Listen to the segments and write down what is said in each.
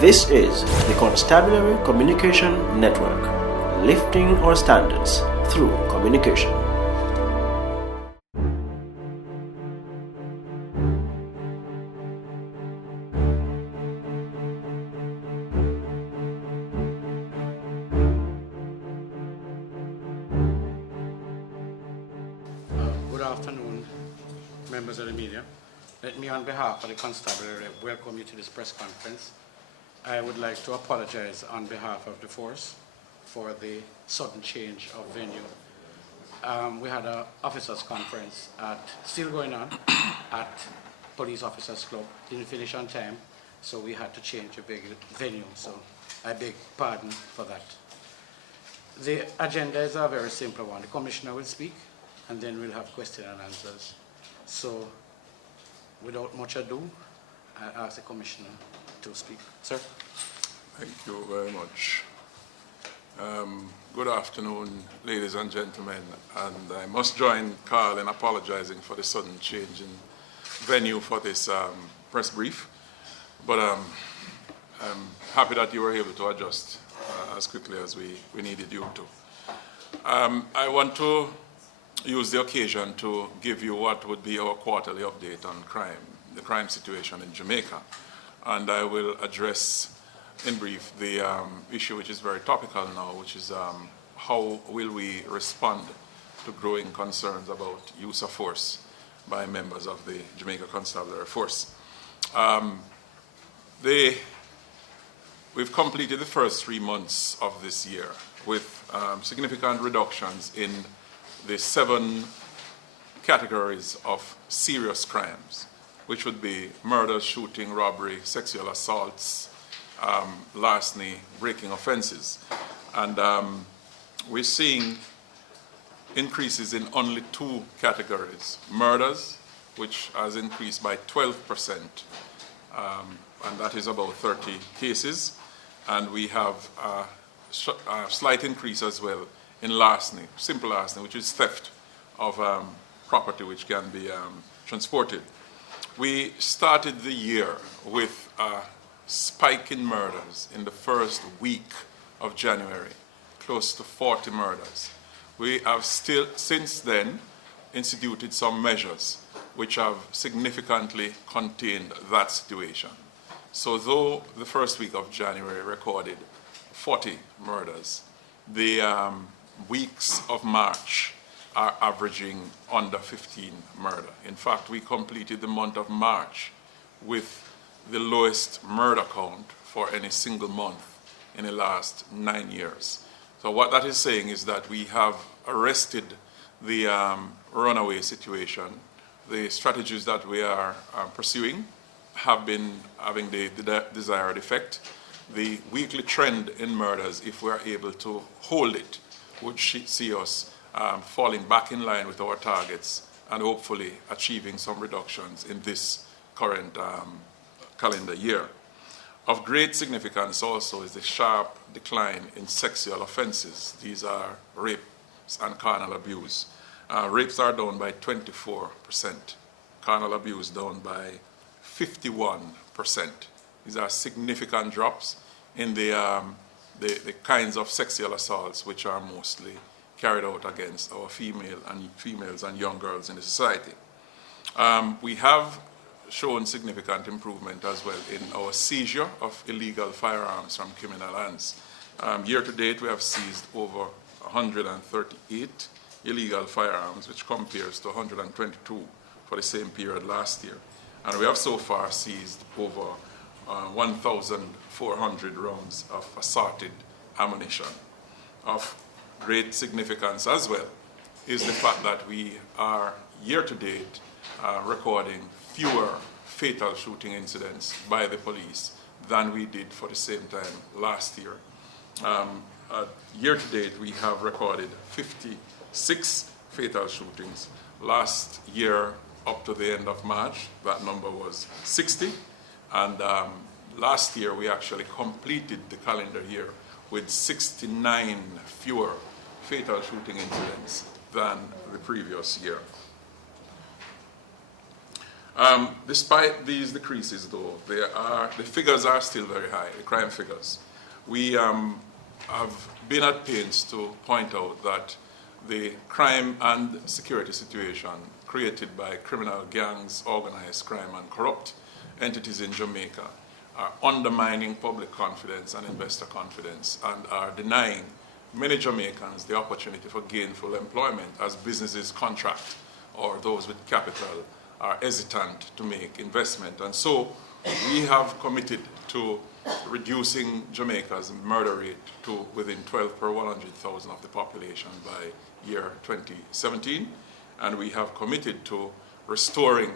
This is the Constabulary Communication Network, lifting our standards through communication. Good afternoon, members of the media. Let me, on behalf of the Constabulary, welcome you to this press conference. I would like to apologize on behalf of the force for the sudden change of venue. We had an officers' conference still going on at Police Officers Club. Didn't finish on time, so we had to change a big venue. So I beg pardon for that. The agenda is a very simple one. The Commissioner will speak, and then we'll have question and answers. So without much ado, I ask the Commissioner to speak. Sir. Thank you very much. Good afternoon, ladies and gentlemen, and I must join Carl in apologizing for the sudden change in venue for this press brief, but I'm happy that you were able to adjust as quickly as we needed you to. I want to use the occasion to give you what would be our quarterly update on crime, the crime situation in Jamaica. And I will address in brief the issue which is very topical now, which is how will we respond to growing concerns about use of force by members of the Jamaica Constabulary Force. We've completed the first 3 months of this year with significant reductions in the 7 categories of serious crimes, which would be murder, shooting, robbery, sexual assaults, larceny, breaking offenses. And we're seeing increases in only 2 categories. Murders, which has increased by 12%, and that is about 30 cases. And we have a slight increase as well in larceny, simple larceny, which is theft of property which can be transported. We started the year with a spike in murders in the first week of January, close to 40 murders. We have still, since then, instituted some measures which have significantly contained that situation. So though the first week of January recorded 40 murders, the weeks of March are averaging under 15 murder. In fact, we completed the month of March with the lowest murder count for any single month in the last 9 years. So what that is saying is that we have arrested the runaway situation. The strategies that we are pursuing have been having the desired effect. The weekly trend in murders, if we are able to hold it, would see us falling back in line with our targets and hopefully achieving some reductions in this current calendar year. Of great significance also is the sharp decline in sexual offenses. These are rapes and carnal abuse. Rapes are down by 24%, carnal abuse down by 51%. These are significant drops in the kinds of sexual assaults which are mostly carried out against our females and young girls in the society. We have shown significant improvement as well in our seizure of illegal firearms from criminal hands. Year to date, we have seized over 138 illegal firearms, which compares to 122 for the same period last year. And we have so far seized over 1,400 rounds of assorted ammunition. Of great significance as well is the fact that we are year to date recording fewer fatal shooting incidents by the police than we did for the same time last year. Year to date, we have recorded 56 fatal shootings. Last year, up to the end of March, that number was 60. And last year, we actually completed the calendar year with 69 fewer fatal shooting incidents than the previous year. Despite these decreases, though, the figures are still very high, the crime figures. We have been at pains to point out that the crime and security situation created by criminal gangs, organized crime, and corrupt entities in Jamaica are undermining public confidence and investor confidence and are denying many Jamaicans the opportunity for gainful employment as businesses contract or those with capital are hesitant to make investment. And so we have committed to reducing Jamaica's murder rate to within 12 per 100,000 of the population by year 2017. And we have committed to restoring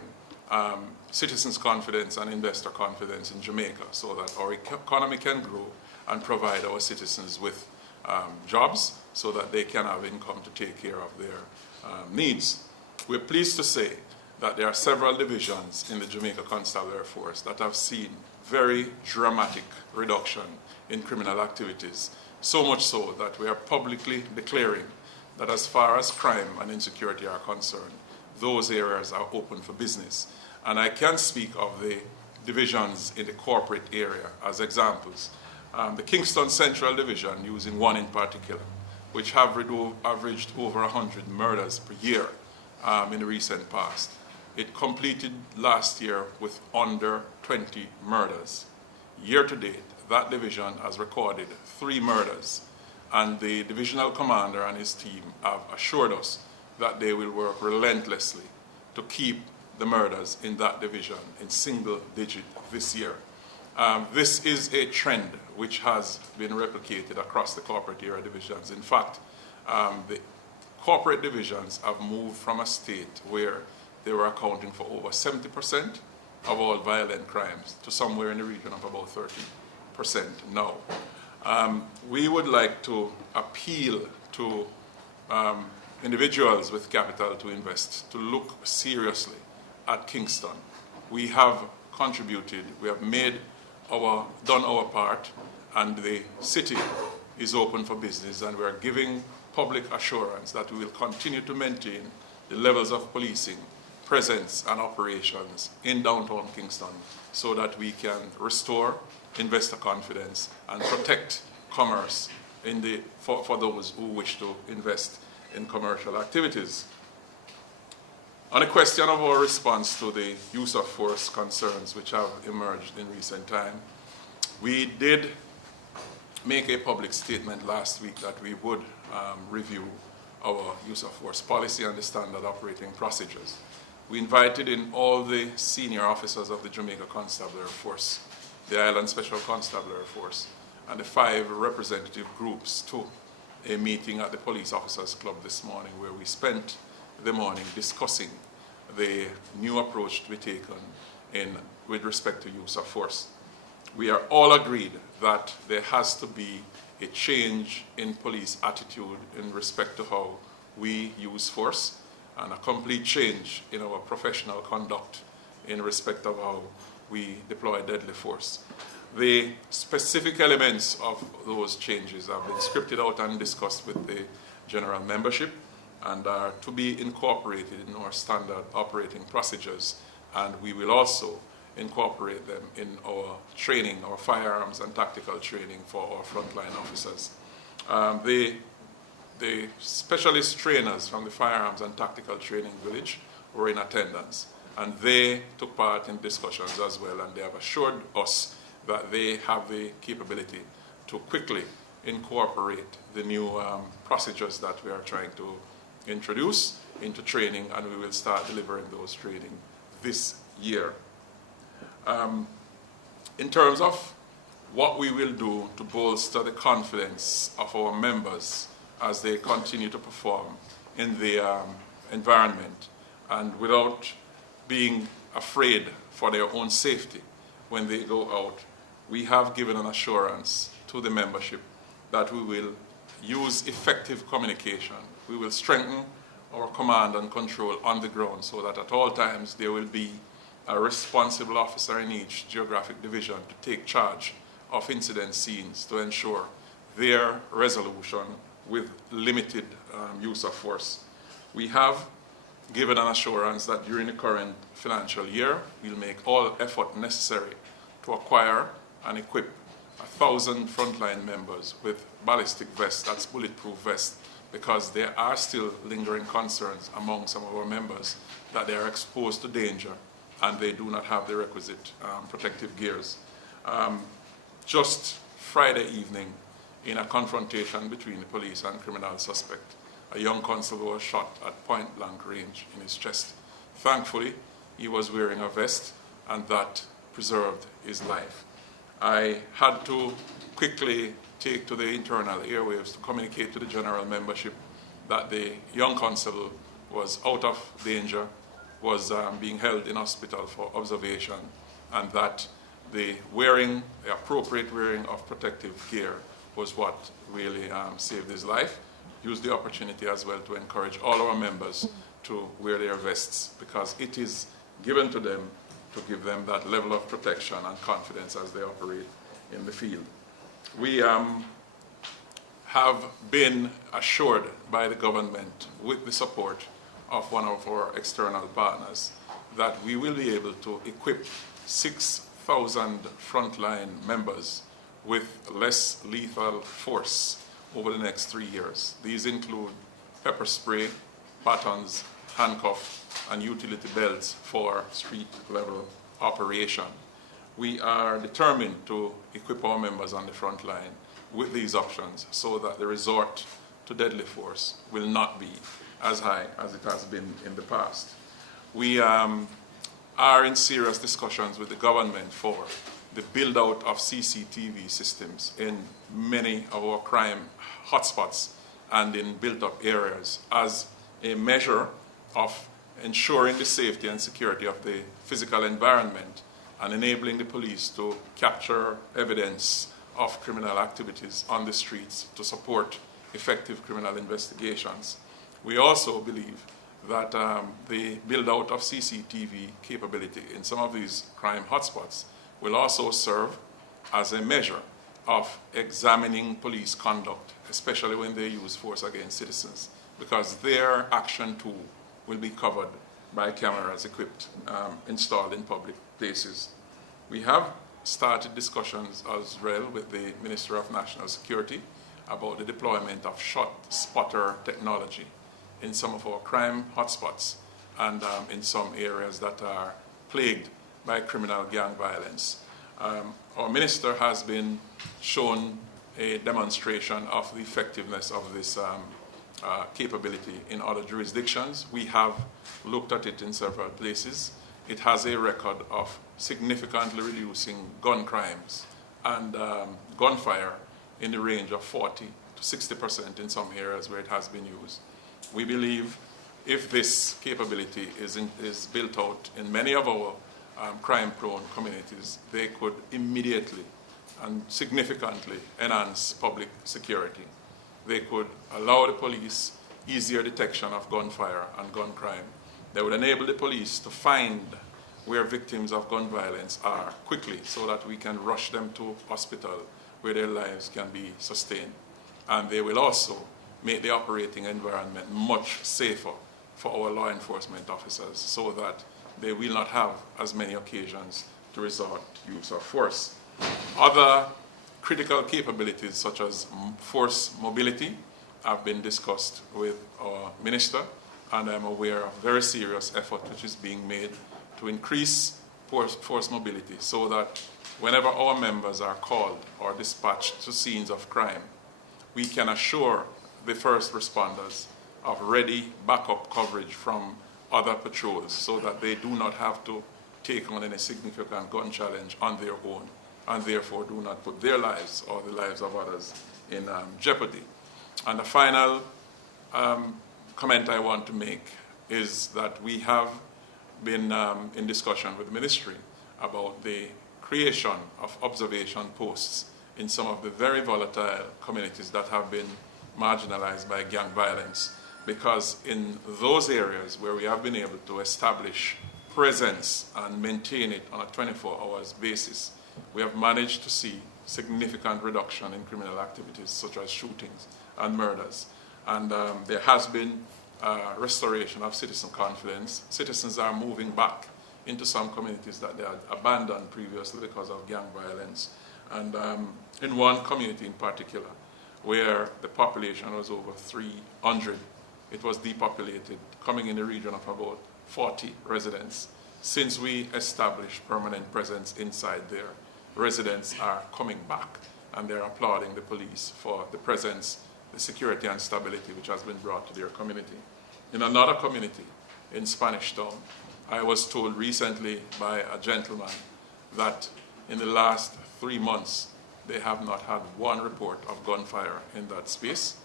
citizens' confidence and investor confidence in Jamaica so that our economy can grow and provide our citizens with jobs so that they can have income to take care of their needs. We're pleased to say that there are several divisions in the Jamaica Constabulary Force that have seen very dramatic reduction in criminal activities, so much so that we are publicly declaring that as far as crime and insecurity are concerned, those areas are open for business. And I can speak of the divisions in the corporate area as examples. The Kingston Central Division, using one in particular, which have averaged over 100 murders per year in the recent past. It completed last year with under 20 murders. Year to date, that division has recorded 3 murders, and the divisional commander and his team have assured us that they will work relentlessly to keep the murders in that division in single digit this year. This is a trend which has been replicated across the corporate area divisions. In fact, the corporate divisions have moved from a state where they were accounting for over 70% of all violent crimes to somewhere in the region of about 30% now. We would like to appeal to individuals with capital to invest to look seriously at Kingston. We have contributed, we have done our part, and the city is open for business, and we are giving public assurance that we will continue to maintain the levels of policing, presence, and operations in downtown Kingston so that we can restore investor confidence and protect commerce for those who wish to invest in commercial activities. On a question of our response to the use of force concerns which have emerged in recent time, we did make a public statement last week that we would review our use of force policy and the standard operating procedures. We invited in all the senior officers of the Jamaica Constabulary Force, the Island Special Constabulary Force, and the 5 representative groups to a meeting at the Police Officers Club this morning, where we spent the morning discussing the new approach to be taken with respect to use of force. We are all agreed that there has to be a change in police attitude in respect to how we use force, and a complete change in our professional conduct in respect of how we deploy deadly force. The specific elements of those changes have been scripted out and discussed with the general membership and are to be incorporated in our standard operating procedures, and we will also incorporate them in our training, our firearms and tactical training for our frontline officers. The specialist trainers from the Firearms and Tactical Training Village were in attendance, and they took part in discussions as well, and they have assured us that they have the capability to quickly incorporate the new procedures that we are trying to introduce into training, and we will start delivering those training this year. In terms of what we will do to bolster the confidence of our members as they continue to perform in the environment and without being afraid for their own safety when they go out, we have given an assurance to the membership that we will use effective communication. We will strengthen our command and control on the ground so that at all times there will be a responsible officer in each geographic division to take charge of incident scenes to ensure their resolution with limited use of force. We have given an assurance that during the current financial year, we'll make all effort necessary to acquire and equip 1,000 frontline members with ballistic vests, that's bulletproof vests, because there are still lingering concerns among some of our members that they are exposed to danger and they do not have the requisite protective gears. Just Friday evening, in a confrontation between the police and criminal suspect, a young constable was shot at point-blank range in his chest. Thankfully, he was wearing a vest, and that preserved his life. I had to quickly take to the internal airwaves to communicate to the general membership that the young constable was out of danger, was being held in hospital for observation, and that the appropriate wearing of protective gear was what really saved his life. Use the opportunity as well to encourage all our members to wear their vests, because it is given to them to give them that level of protection and confidence as they operate in the field. We have been assured by the government, with the support of one of our external partners, that we will be able to equip 6,000 frontline members with less lethal force over the next 3 years. These include pepper spray, batons, handcuffs, and utility belts for street-level operation. We are determined to equip our members on the front line with these options so that the resort to deadly force will not be as high as it has been in the past. We are in serious discussions with the government for the build-out of CCTV systems in many of our crime hotspots and in built-up areas as a measure of ensuring the safety and security of the physical environment and enabling the police to capture evidence of criminal activities on the streets to support effective criminal investigations. We also believe that the build-out of CCTV capability in some of these crime hotspots will also serve as a measure of examining police conduct, especially when they use force against citizens, because their action too will be covered by cameras installed in public places. We have started discussions as well with the Minister of National Security about the deployment of shot spotter technology in some of our crime hotspots and in some areas that are plagued by criminal gang violence. Our minister has been shown a demonstration of the effectiveness of this capability in other jurisdictions. We have looked at it in several places. It has a record of significantly reducing gun crimes and gunfire in the range of 40 to 60% in some areas where it has been used. We believe if this capability is built out in many of our crime-prone communities, they could immediately and significantly enhance public security. They could allow the police easier detection of gunfire and gun crime. They would enable the police to find where victims of gun violence are quickly so that we can rush them to hospital where their lives can be sustained. And they will also make the operating environment much safer for our law enforcement officers so that they will not have as many occasions to resort to use of force. Other critical capabilities such as force mobility have been discussed with our minister, and I'm aware of a very serious effort which is being made to increase force mobility so that whenever our members are called or dispatched to scenes of crime, we can assure the first responders of ready backup coverage from other patrols so that they do not have to take on any significant gun challenge on their own and therefore do not put their lives or the lives of others in jeopardy. And the final comment I want to make is that we have been in discussion with the ministry about the creation of observation posts in some of the very volatile communities that have been marginalized by gang violence, because in those areas where we have been able to establish presence and maintain it on a 24 hours basis, we have managed to see significant reduction in criminal activities such as shootings and murders. And there has been restoration of citizen confidence. Citizens are moving back into some communities that they had abandoned previously because of gang violence. And in one community in particular, where the population was over 300, it was depopulated, coming in the region of about 40 residents. Since we established permanent presence inside there, residents are coming back and they're applauding the police for the presence, the security and stability which has been brought to their community. In another community in Spanish Town, I was told recently by a gentleman that in the last 3 months, they have not had one report of gunfire in that space.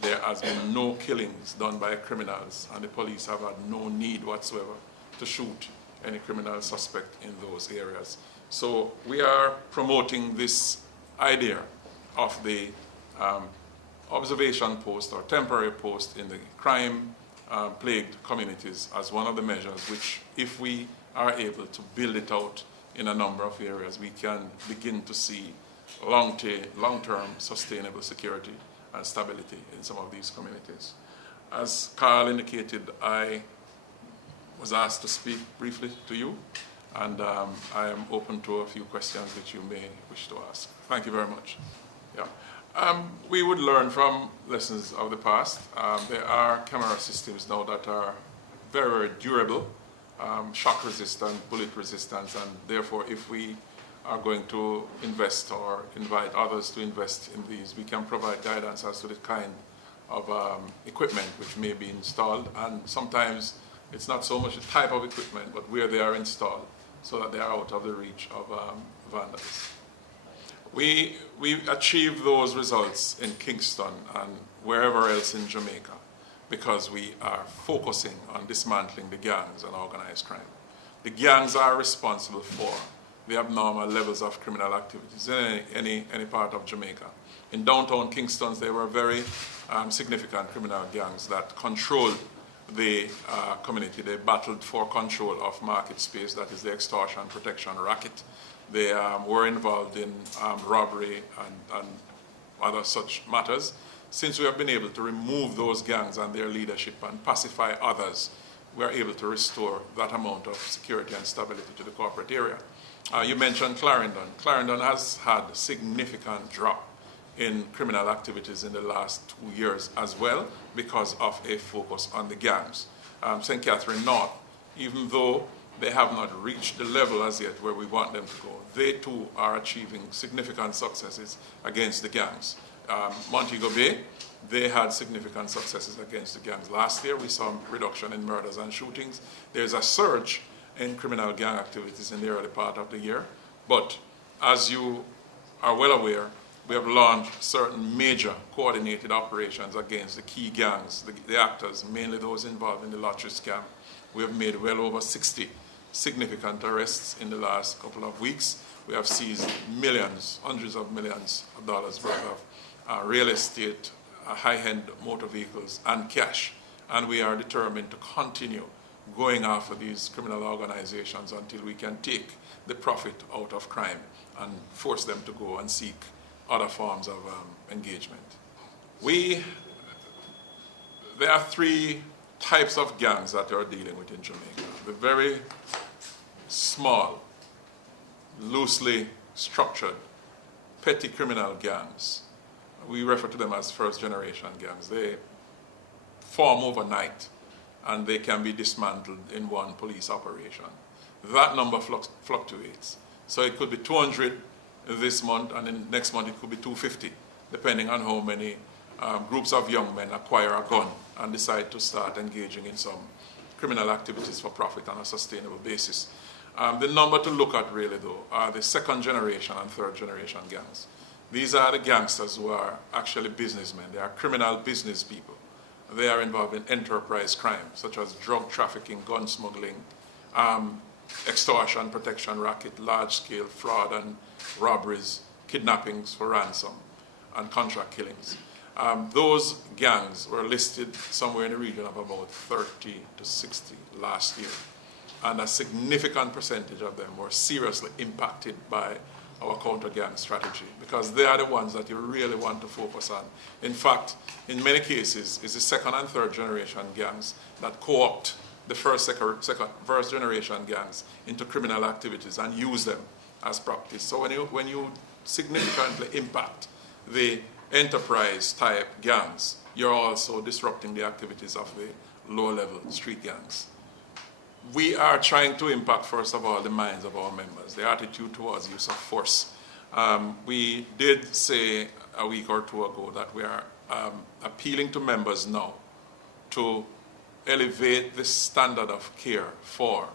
There has been no killings done by criminals, and the police have had no need whatsoever to shoot any criminal suspect in those areas. So we are promoting this idea of the observation post or temporary post in the crime-plagued communities as one of the measures which, if we are able to build it out in a number of areas, we can begin to see long-term sustainable security and stability in some of these communities. As Carl indicated, I was asked to speak briefly to you, and I am open to a few questions which you may wish to ask. Thank you very much. Yeah. We would learn from lessons of the past. There are camera systems now that are very, very durable, shock resistant, bullet resistant, and therefore if we are going to invest or invite others to invest in these, we can provide guidance as to the kind of equipment which may be installed, and sometimes it's not so much the type of equipment, but where they are installed so that they are out of the reach of vandals. We achieve those results in Kingston and wherever else in Jamaica because we are focusing on dismantling the gangs and organized crime. The gangs are responsible for the abnormal levels of criminal activities in any part of Jamaica. In downtown Kingston, there were very significant criminal gangs that controlled the community. They battled for control of market space, that is the extortion protection racket. They were involved in robbery and other such matters. Since we have been able to remove those gangs and their leadership and pacify others, we are able to restore that amount of security and stability to the corporate area. You mentioned Clarendon. Clarendon has had a significant drop in criminal activities in the last 2 years as well because of a focus on the gangs. St. Catherine North, even though they have not reached the level as yet where we want them to go, they too are achieving significant successes against the gangs. Montego Bay, they had significant successes against the gangs. Last year we saw a reduction in murders and shootings. There's a surge in criminal gang activities in the early part of the year. But as you are well aware, we have launched certain major coordinated operations against the key gangs, the actors, mainly those involved in the lottery scam. We have made well over 60 significant arrests in the last couple of weeks. We have seized millions, hundreds of millions of dollars worth of real estate, high-end motor vehicles, and cash. And we are determined to continue going after these criminal organizations until we can take the profit out of crime and force them to go and seek other forms of engagement. There are 3 types of gangs that we are dealing with in Jamaica. The very small, loosely structured, petty criminal gangs. We refer to them as first-generation gangs. They form overnight, and they can be dismantled in one police operation. That number fluctuates. So it could be 200 this month, and then next month it could be 250, depending on how many groups of young men acquire a gun and decide to start engaging in some criminal activities for profit on a sustainable basis. The number to look at really, though, are the second-generation and third-generation gangs. These are the gangsters who are actually businessmen. They are criminal business people. They are involved in enterprise crime, such as drug trafficking, gun smuggling, extortion, protection racket, large-scale fraud and robberies, kidnappings for ransom, and contract killings. Those gangs were listed somewhere in the region of about 30 to 60 last year. And a significant percentage of them were seriously impacted by our counter-gang strategy, because they are the ones that you really want to focus on. In fact, in many cases, it's the second and third generation gangs that co-opt the first generation gangs into criminal activities and use them as practice. So when you significantly impact the enterprise type gangs, you're also disrupting the activities of the low-level street gangs. We are trying to impact, first of all, the minds of our members, the attitude towards use of force. We did say a week or two ago that we are appealing to members now to elevate the standard of care for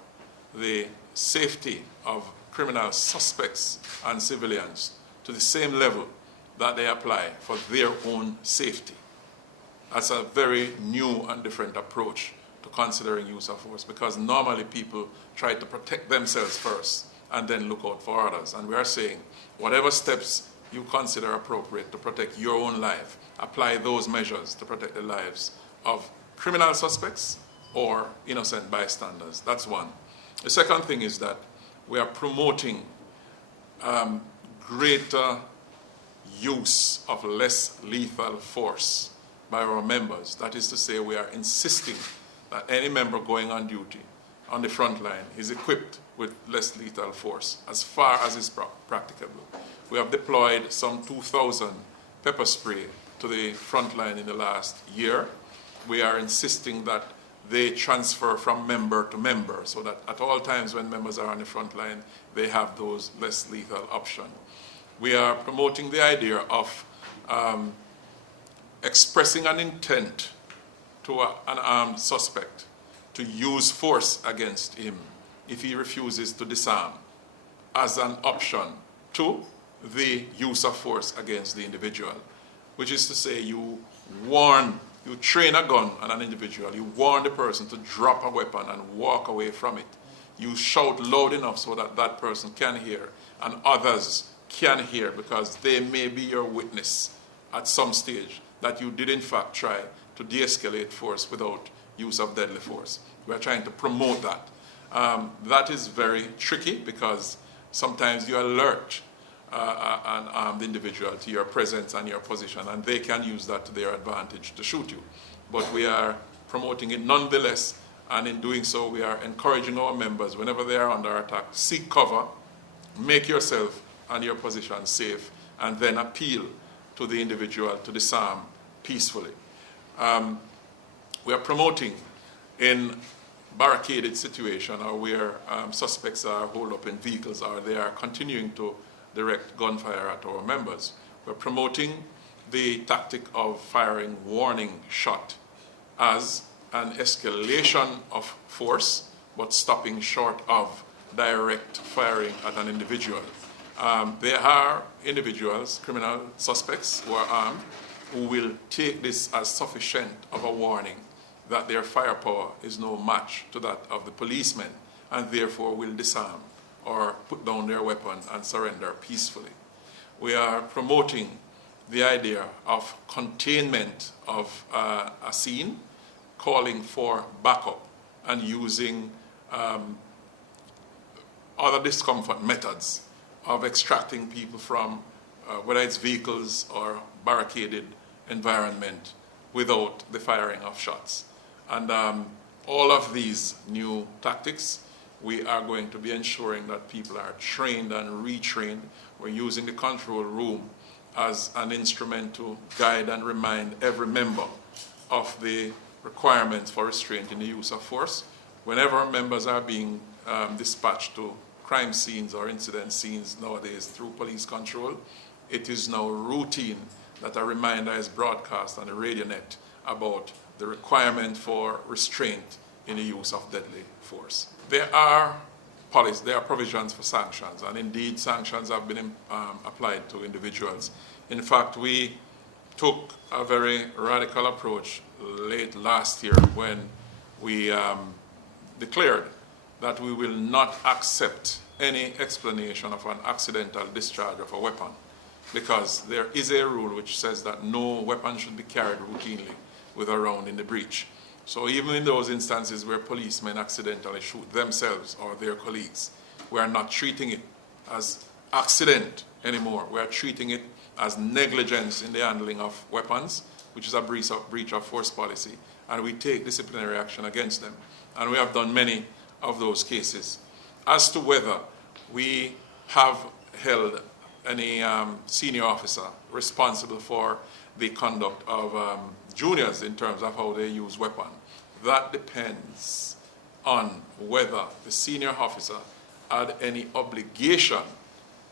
the safety of criminal suspects and civilians to the same level that they apply for their own safety. That's a very new and different approach to considering use of force, because normally people try to protect themselves first and then look out for others. And we are saying whatever steps you consider appropriate to protect your own life, apply those measures to protect the lives of criminal suspects or innocent bystanders. That's one. The second thing is that we are promoting greater use of less lethal force by our members. That is to say, we are insisting that any member going on duty on the front line is equipped with less lethal force as far as is practicable. We have deployed some 2,000 pepper spray to the front line in the last year. We are insisting that they transfer from member to member so that at all times when members are on the front line, they have those less lethal options. We are promoting the idea of expressing an intent to an armed suspect to use force against him if he refuses to disarm as an option to the use of force against the individual, which is to say you train a gun on an individual, you warn the person to drop a weapon and walk away from it. You shout loud enough so that that person can hear and others can hear, because they may be your witness at some stage that you did in fact try to de-escalate force without use of deadly force. We are trying to promote that. That is very tricky because sometimes you alert an armed individual to your presence and your position, and they can use that to their advantage to shoot you. But we are promoting it nonetheless, and in doing so we are encouraging our members, whenever they are under attack, seek cover, make yourself and your position safe, and then appeal to the individual to disarm peacefully. We are promoting in barricaded situation or where suspects are holed up in vehicles or they are continuing to direct gunfire at our members. We're promoting the tactic of firing warning shot as an escalation of force, but stopping short of direct firing at an individual. There are individuals, criminal suspects who are armed, who will take this as sufficient of a warning that their firepower is no match to that of the policemen, and therefore will disarm or put down their weapon and surrender peacefully. We are promoting the idea of containment of a scene, calling for backup and using other discomfort methods of extracting people from whether it's vehicles or barricaded environment without the firing of shots. And all of these new tactics, we are going to be ensuring that people are trained and retrained. We're using the control room as an instrument to guide and remind every member of the requirements for restraint in the use of force. Whenever members are being dispatched to crime scenes or incident scenes nowadays through police control, it is now routine that a reminder is broadcast on the radio net about the requirement for restraint in the use of deadly force. There are provisions for sanctions, and indeed sanctions have been applied to individuals. In fact, we took a very radical approach late last year when we declared that we will not accept any explanation of an accidental discharge of a weapon, because there is a rule which says that no weapon should be carried routinely with a round in the breech. So even in those instances where policemen accidentally shoot themselves or their colleagues, we are not treating it as accident anymore. We are treating it as negligence in the handling of weapons, which is a breach of force policy, and we take disciplinary action against them. And we have done many of those cases. As to whether we have held any senior officer responsible for the conduct of juniors in terms of how they use weapons, that depends on whether the senior officer had any obligation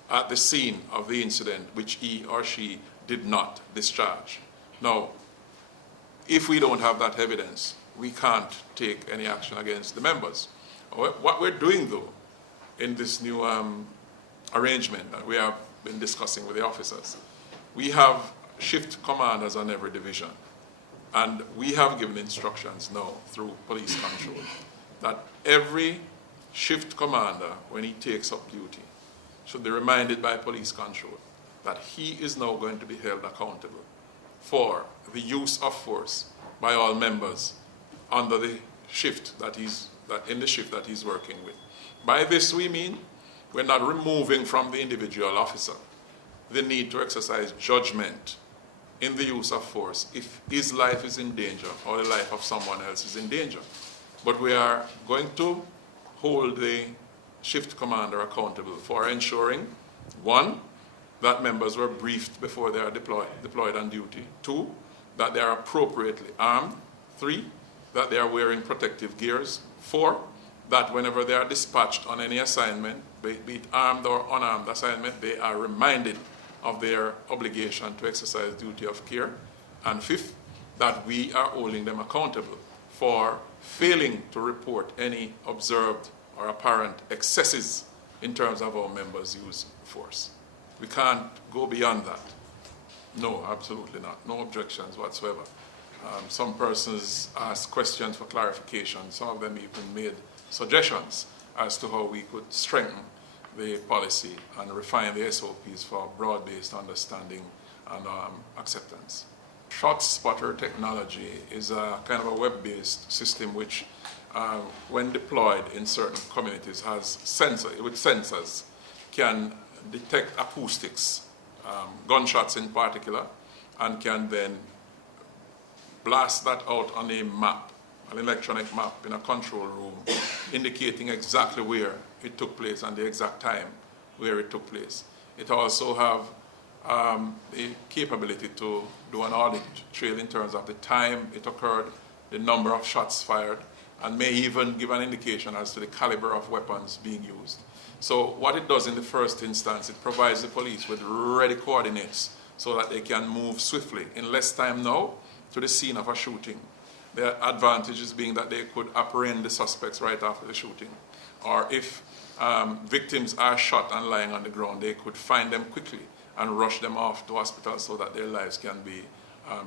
at the scene of the incident which he or she did not discharge. Now, if we don't have that evidence, we can't take any action against the members. What we're doing, though, in this new arrangement that we have been discussing with the officers, we have shift commanders on every division. And we have given instructions now through police control that every shift commander, when he takes up duty, should be reminded by police control that he is now going to be held accountable for the use of force by all members under the shift in the shift that he's working with. By this we mean we're not removing from the individual officer the need to exercise judgment in the use of force if his life is in danger or the life of someone else is in danger. But we are going to hold the shift commander accountable for ensuring, one, that members were briefed before they are deployed on duty. Two, that they are appropriately armed. Three, that they are wearing protective gears. Four, that whenever they are dispatched on any assignment, be it armed or unarmed assignment, they are reminded of their obligation to exercise duty of care. And fifth, that we are holding them accountable for failing to report any observed or apparent excesses in terms of our members' use of force. We can't go beyond that. No, absolutely not. No objections whatsoever. Some persons asked questions for clarification. Some of them even made suggestions as to how we could strengthen the policy and refine the SOPs for broad-based understanding and acceptance. Shot spotter technology is a kind of a web-based system which, when deployed in certain communities, has sensors, can detect acoustics, gunshots in particular, and can then blast that out on a map, an electronic map in a control room, indicating exactly where it took place and the exact time where it took place. It also have the capability to do an audit trail in terms of the time it occurred, the number of shots fired, and may even give an indication as to the caliber of weapons being used. So what it does in the first instance, it provides the police with ready coordinates so that they can move swiftly in less time now to the scene of a shooting. The advantages being that they could apprehend the suspects right after the shooting. Or if victims are shot and lying on the ground, they could find them quickly and rush them off to hospital so that their lives can be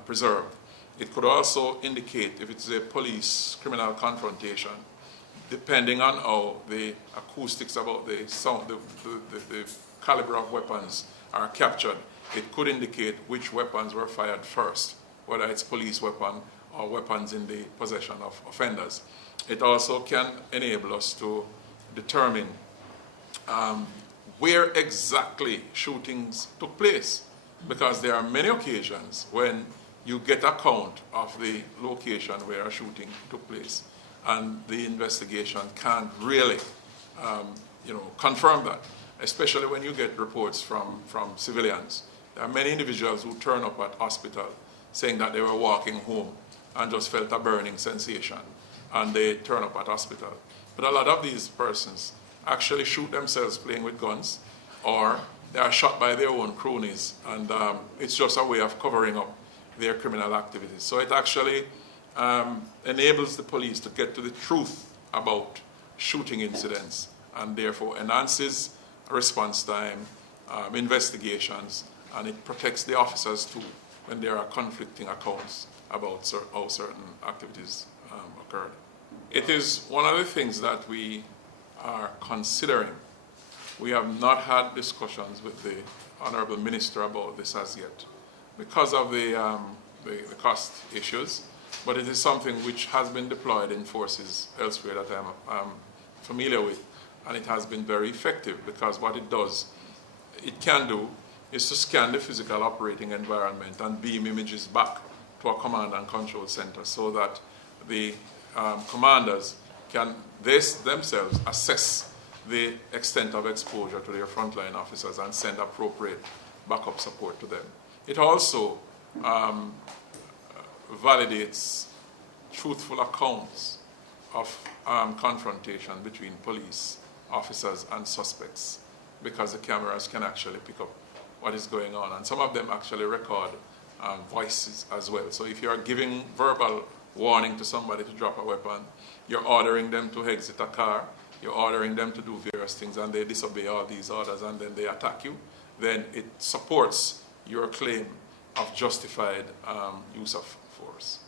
preserved. It could also indicate if it's a police criminal confrontation, depending on how the acoustics about the sound, the caliber of weapons are captured, it could indicate which weapons were fired first, whether it's police weapon or weapons in the possession of offenders. It also can enable us to determine where exactly shootings took place, because there are many occasions when you get a count of the location where a shooting took place, and the investigation can't really confirm that, especially when you get reports from civilians. There are many individuals who turn up at hospital saying that they were walking home and just felt a burning sensation, and they turn up at hospital. But a lot of these persons actually shoot themselves playing with guns, or they are shot by their own cronies, and it's just a way of covering up their criminal activities. So it actually enables the police to get to the truth about shooting incidents, and therefore enhances response time, investigations, and it protects the officers too when there are conflicting accounts about how certain activities occurred. It is one of the things that we are considering. We have not had discussions with the Honorable Minister about this as yet because of the cost issues, but it is something which has been deployed in forces elsewhere that I'm familiar with, and it has been very effective because what it does, it can do is to scan the physical operating environment and beam images back to a command and control center so that the commanders can themselves assess the extent of exposure to their frontline officers and send appropriate backup support to them. It also validates truthful accounts of confrontation between police officers and suspects, because the cameras can actually pick up what is going on, and some of them actually record voices as well. So if you are giving verbal warning to somebody to drop a weapon, you're ordering them to exit a car, you're ordering them to do various things, and they disobey all these orders and then they attack you, then it supports your claim of justified use of force.